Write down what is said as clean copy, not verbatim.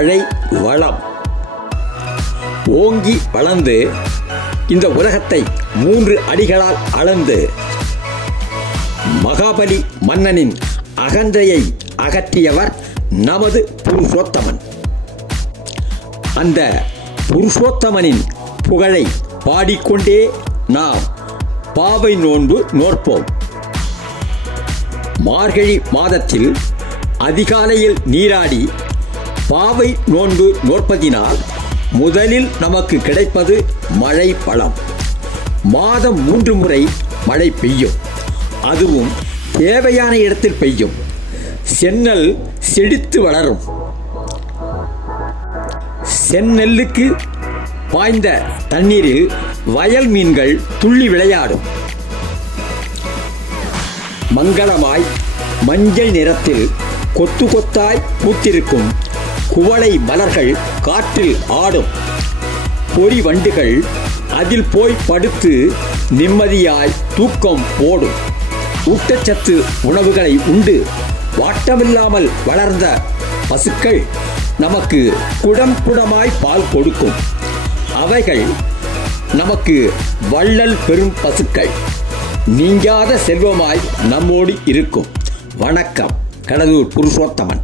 மழை வளம். ஓங்கி வளர்ந்து இந்த உலகத்தை 3 அடிகளால் அளந்து மகாபலி மன்னனின் அகந்தையை அகற்றியவர் நமது புருஷோத்தமன். அந்த புருஷோத்தமனின் புகழை பாடிக்கொண்டே நாம் பாவை நோன்பு நோற்போம். மார்கழி மாதத்தில் அதிகாலையில் நீராடி பாவை நோன்பு நோற்பதினால் முதலில் நமக்கு கிடைப்பது மழை பலம். மாதம் 3 முறை மழை பெய்யும். அதுவும் தேவையான இடத்தில் பெய்யும். செந்நெல் செழித்து வளரும். செந்நெல்லுக்கு பாய்ந்த தண்ணீரில் வயல் மீன்கள் துள்ளி விளையாடும். மங்களமாய் மஞ்சள் நிறத்தில் கொத்து கொத்தாய் பூத்திருக்கும் குவளை மலர்கள் காற்றில் ஆடும். பொறி வண்டுகள் அதில் போய் படுத்து நிம்மதியாய் தூக்கம் போடும். ஊட்டச்சத்து உணவுகளை உண்டு வாட்டமில்லாமல் வளர்ந்த பசுக்கள் நமக்கு குடம் குடமாய் பால் கொடுக்கும். அவைகள் நமக்கு வள்ளல் பெரும் பசுக்கள். நீங்காத செல்வமாய் நம்மோடு இருக்கும். வணக்கம். கடலூர் புருஷோத்தமன்.